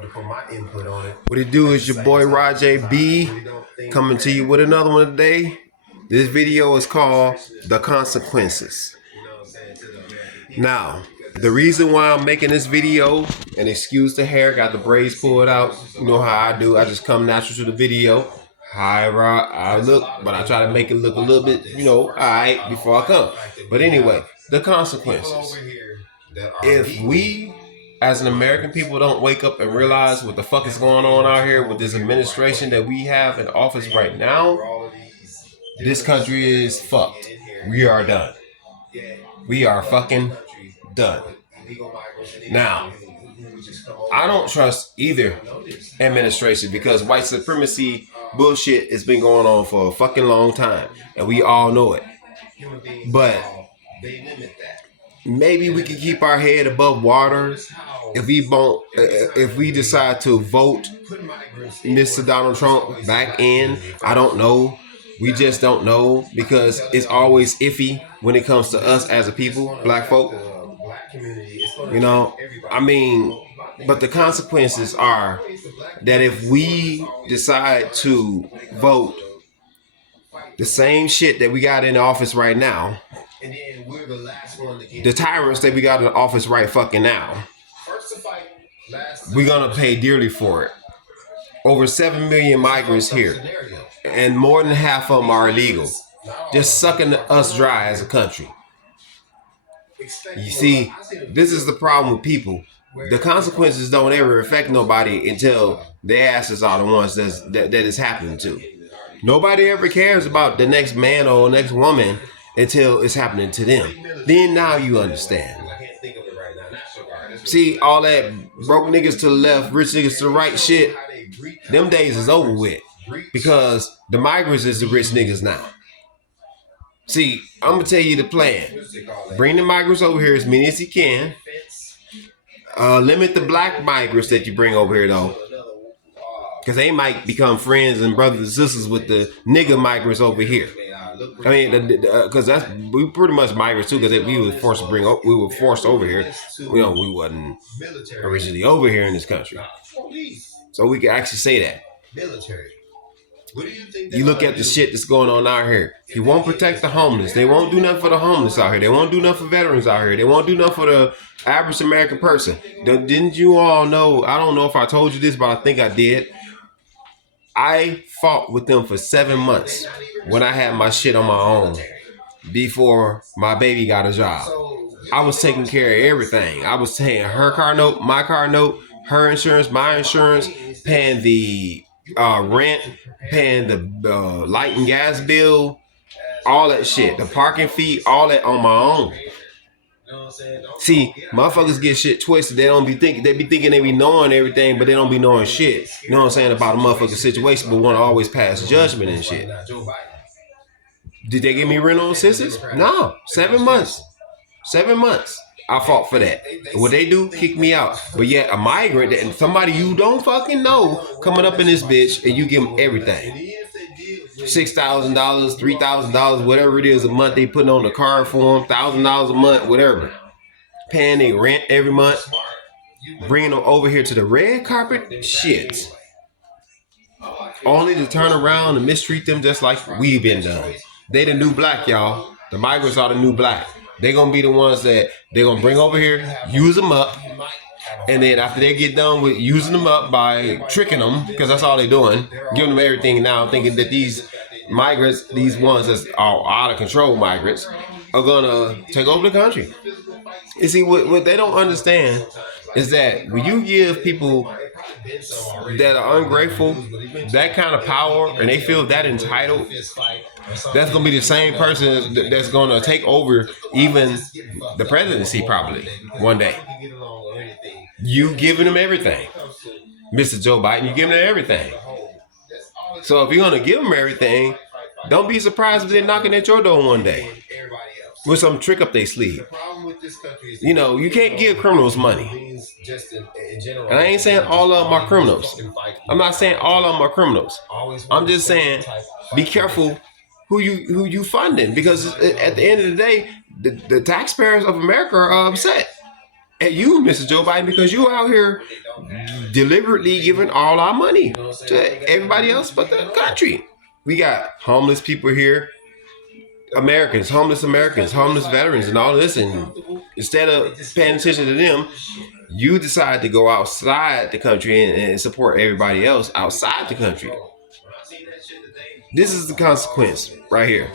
To put my input on it. What it do is your boy Rajay B coming to you with another one today. This video is called The Consequences. Now, the reason why I'm making this video, and excuse the hair, got the braids pulled out. You know how I do. I just come natural to the video. However I look, but I try to make it look a little bit, alright before I come. But anyway, the consequences. If we as an American people don't wake up and realize what the fuck is going on out here with this administration that we have in office right now, this country is fucked. We are done. We are fucking done. Now, I don't trust either administration because white supremacy bullshit has been going on for a fucking long time, and we all know it. But maybe we can keep our head above water if we decide to vote Mr. Donald Trump back in. I don't know. We just don't know because it's always iffy when it comes to us as a people, black folk. But the consequences are that if we decide to vote the same shit that we got in office right now, the tyrants that we got in office right fucking now, we're gonna pay dearly for it. Over 7 million migrants here, and more than half of them are illegal, just sucking us dry as a country. You see, this is the problem with people. The consequences don't ever affect nobody until their asses are the ones that is happening to. Nobody ever cares about the next man or next woman until it's happening to them. Then now you understand. See, all that broke niggas to the left, rich niggas to the right shit, them days is over with. Because the migrants is the rich niggas now. See, I'm going to tell you the plan. Bring the migrants over here as many as you can. Limit the black migrants that you bring over here, though. Because they might become friends and brothers and sisters with the nigga migrants over here. I mean, because we pretty much migrants too. Because we were forced over here. We wasn't originally over here in this country, so we can actually say that. You look at the shit that's going on out here. He won't protect the homeless. They won't do nothing for the homeless out here. They won't do nothing for veterans out here. They won't do nothing for the average American person. Didn't you all know? I don't know if I told you this, but I think I did. I fought with them for 7 months when I had my shit on my own before my baby got a job. I was taking care of everything. I was paying her car note, my car note, her insurance, my insurance, paying the rent, paying the light and gas bill, all that shit, the parking fee, all that on my own. See, motherfuckers get shit twisted. They be thinking they be knowing everything, but they don't be knowing shit. You know what I'm saying, about a motherfucking situation, but want to always pass judgment and shit. Did they give me rental assistance? No. 7 months. 7 months. I fought for that. What they do, kick me out. But yet a migrant and somebody you don't fucking know coming up in this bitch and you give them everything. $6,000, $3,000, whatever it is a month they putting on the card for them, $1,000 a month, whatever. Paying their rent every month. Bringing them over here to the red carpet, shit. Only to turn around and mistreat them just like we've been done. They the new black, y'all. The migrants are the new black. They're going to be the ones that they're going to bring over here, use them up, and then after they get done with using them up by tricking them, because that's all they're doing, giving them everything now, thinking that these migrants, these ones that are out of control migrants, are going to take over the country. You see, what they don't understand is that when you give people that are ungrateful that kind of power and they feel that entitled, that's going to be the same person that's going to take over even the presidency probably one day. You giving them everything. Mr. Joe Biden, you giving them everything. So if you're going to give them everything, don't be surprised if they're knocking at your door one day with some trick up their sleeve. You know, you can't give criminals money. And I ain't saying all of them are criminals. I'm not saying all of them are criminals. I'm just saying be careful who you funding, because at the end of the day, the taxpayers of America are upset at you, Mr. Joe Biden, because you out here deliberately giving all our money to everybody else but the country. We got homeless people here, Americans, homeless veterans, and all this. And instead of paying attention to them, you decide to go outside the country and support everybody else outside the country. This is the consequence right here.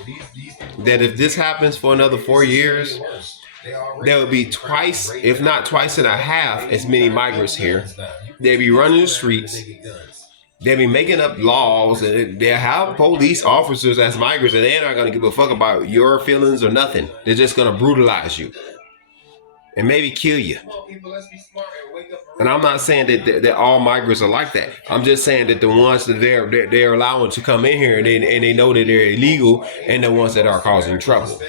That if this happens for another 4 years, there will be twice, if not twice and a half, as many migrants here. They'll be running the streets. They'll be making up laws, and they'll have police officers as migrants, and they're not going to give a fuck about your feelings or nothing. They're just going to brutalize you and maybe kill you. And I'm not saying that all migrants are like that. I'm just saying that the ones that they're allowing to come in here and they know that they're illegal, and the ones that are causing trouble.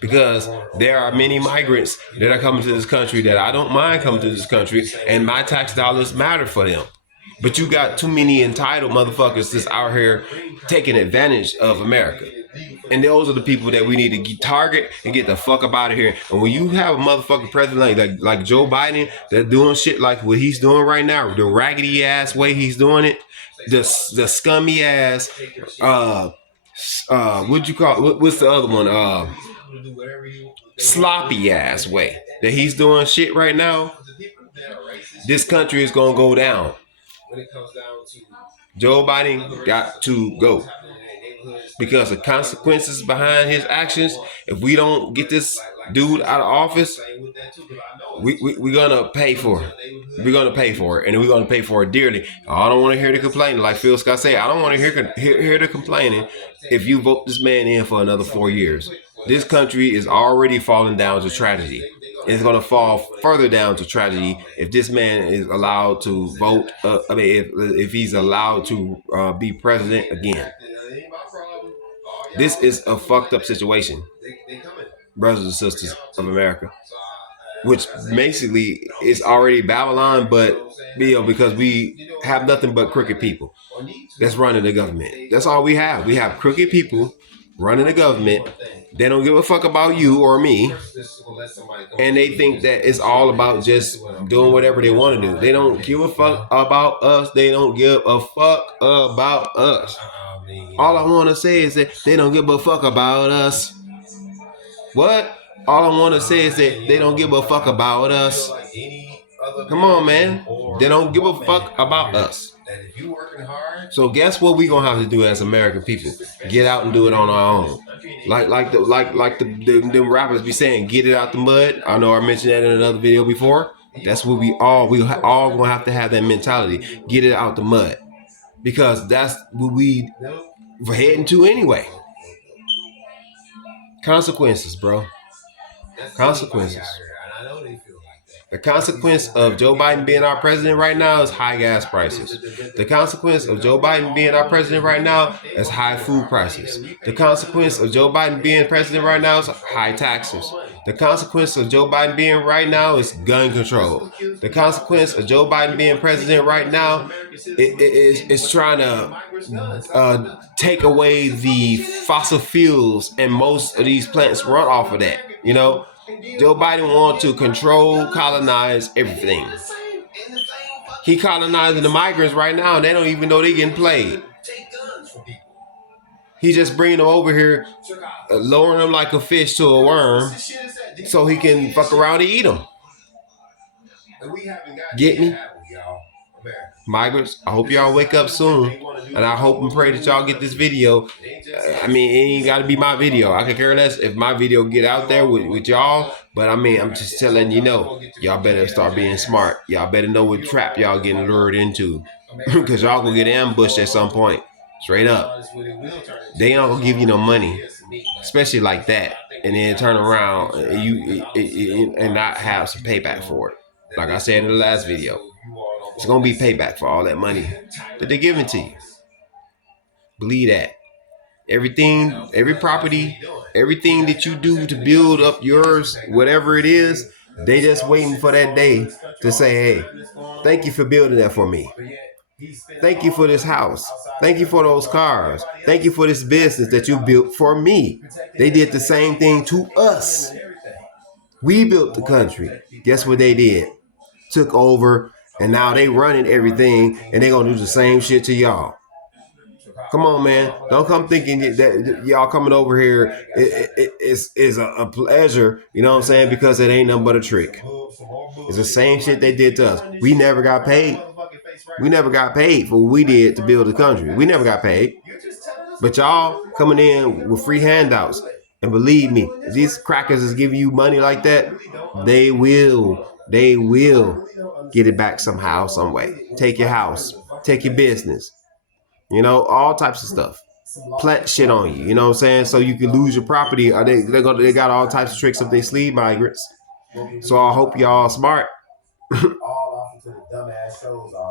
Because there are many migrants that are coming to this country that I don't mind coming to this country, and my tax dollars matter for them. But you got too many entitled motherfuckers that's out here taking advantage of America. And those are the people that we need to target and get the fuck up out of here. And when you have a motherfucking president like Joe Biden that's doing shit like what he's doing right now, the raggedy ass way he's doing it, the scummy ass, what'd you call it? What's the other one? Sloppy ass way that he's doing shit right now, this country is gonna go down. Joe Biden got to go because the consequences behind his actions. If we don't get this dude out of office, we're gonna pay for it. We're gonna pay for it, and we're gonna pay for it dearly. I don't want to hear the complaining. Like Phil Scott said, I don't want to hear the complaining if you vote this man in for another 4 years. This country is already falling down to tragedy. It's going to fall further down to tragedy if this man is allowed to vote. If he's allowed to be president again. This is a fucked up situation, brothers and sisters of America. Which basically is already Babylon, but because we have nothing but crooked people that's running the government. That's all we have. We have crooked people running the government. They don't give a fuck about you or me, and they think that it's all about just doing whatever they want to do. They don't give a fuck about us. They don't give a fuck about us. All I want to say is that they don't give a fuck about us. What? All I want to say is that they don't give a fuck about us. Come on, man. They don't give a fuck about us. So guess what we gonna have to do as American people? Get out and do it on our own. Like the rappers be saying, get it out the mud. I know I mentioned that in another video before. That's what we all gonna have to have that mentality. Get it out the mud. Because that's what we're heading to anyway. Consequences, bro. Consequences. The consequence of Joe Biden being our president right now is high gas prices. The consequence of Joe Biden being our president right now is high food prices. The consequence of Joe Biden being president right now is high taxes. The consequence of Joe Biden being right now is gun control. The consequence of Joe Biden being president right now is trying to take away the fossil fuels, and most of these plants run off of that, you know? Joe Biden wants to colonize everything. He colonizing the migrants right now, and they don't even know they getting played. He just bringing them over here, lowering them like a fish to a worm, so he can fuck around and eat them. Get me? Migrants, I hope y'all wake up soon, and I hope and pray that y'all get this video. I mean, it ain't got to be my video. I could care less if my video get out there with y'all, but I mean, I'm just telling you know, y'all better start being smart. Y'all better know what trap y'all getting lured into, because y'all gonna get ambushed at some point. Straight up. They ain't gonna give you no money, especially like that, and then turn around and not have some payback for it. Like I said in the last video. It's going to be payback for all that money that they're giving to you. Believe that. Everything, every property, everything that you do to build up yours, whatever it is, they just waiting for that day to say, hey, thank you for building that for me. Thank you for this house. Thank you for those cars. Thank you for this business that you built for me. They did the same thing to us. We built the country. Guess what they did? Took over And now they running everything, and they gonna do the same shit to y'all. Come on, man. Don't come thinking that y'all coming over here is a pleasure, you know what I'm saying? Because it ain't nothing but a trick. It's the same shit they did to us. We never got paid. We never got paid for what we did to build the country. We never got paid. But y'all coming in with free handouts. And believe me, if these crackers is giving you money like that, they will get it back somehow, some way. Take your house, take your business, you know, all types of stuff. Plant shit on you, you know what I'm saying? So you can lose your property. They got all types of tricks up their sleeve, migrants. So I hope y'all smart.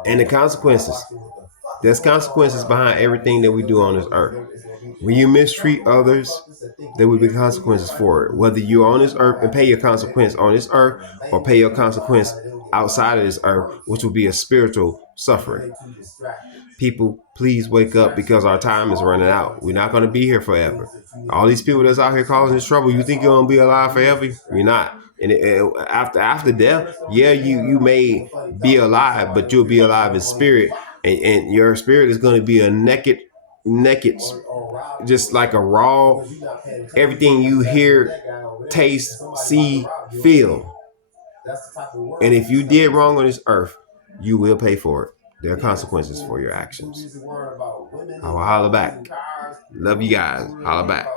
And the consequences. There's consequences behind everything that we do on this earth. When you mistreat others, there will be consequences for it. Whether you're on this earth and pay your consequence on this earth or pay your consequence outside of this earth, which will be a spiritual suffering. People, please wake up because our time is running out. We're not going to be here forever. All these people that's out here causing this trouble, you think you're going to be alive forever? You're not. And after death, yeah, you may be alive, but you'll be alive in spirit. And your spirit is going to be a naked, just like a raw, everything you hear, taste, see, feel. And if you did wrong on this earth, you will pay for it. There are consequences for your actions. I will holler back. Love you guys. Holler back.